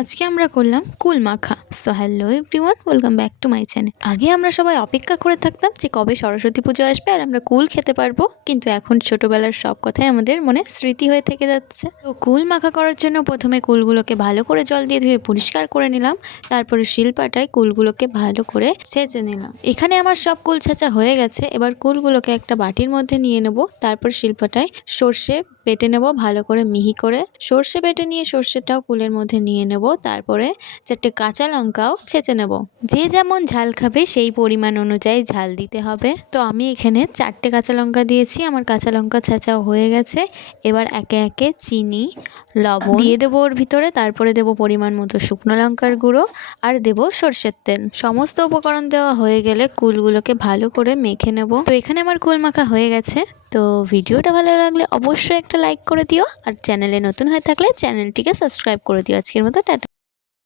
আজকে আমরা করলাম কুল মাখা। So hello everyone, welcome back to my channel. আগে আমরা সবাই অপেক্ষা করে থাকতাম যে কবে সরস্বতী পুজো আসবে আর আমরা কুল খেতে পারবো, কিন্তু এখন ছোটবেলার সব কথাই আমাদের মনে স্মৃতি হয়ে থেকে যাচ্ছে। তো কুল মাখা করার জন্য প্রথমে কুলগুলোকে ভালো করে জল দিয়ে ধুয়ে পরিষ্কার করে নিলাম। তারপরে শিলপাটায় কুলগুলোকে ভালো করে ছেঁচে নিলাম। এখানে আমার সব কুল ছেঁচা হয়ে গেছে। এবার কুলগুলোকে একটা বাটির মধ্যে নিয়ে নেব। তারপর শিলপাটায় সর্ষে বেটে নেব, ভালো করে মিহি করে সর্ষে বেটে নিয়ে সর্ষেটাও কুলের মধ্যে নিয়ে নেব। তারপরে 4টে কাঁচা লঙ্কাও ছেঁচে নেব। যে যেমন ঝাল খাবে সেই পরিমাণ অনুযায়ী ঝাল দিতে হবে। তো আমি এখানে 4টে কাঁচা লঙ্কা দিয়েছি। আমার কাঁচা লঙ্কা ছেঁচাও হয়ে গেছে। এবার একে একে চিনি, লবণ দিয়ে দেবো ওর ভিতরে। তারপরে দেবো পরিমাণ মতো শুকনো লঙ্কার গুঁড়ো আর দেবো সর্ষের তেল। সমস্ত উপকরণ দেওয়া হয়ে গেলে কুলগুলোকে ভালো করে মেখে নেব। তো এখানে আমার কুল মাখা হয়ে গেছে। তো ভিডিওটা ভালো লাগলে অবশ্যই একটা লাইক করে দিও, আর চ্যানেলে নতুন হয়ে থাকলে চ্যানেলটিকে সাবস্ক্রাইব করে দিও। আজকের মতো টাটা।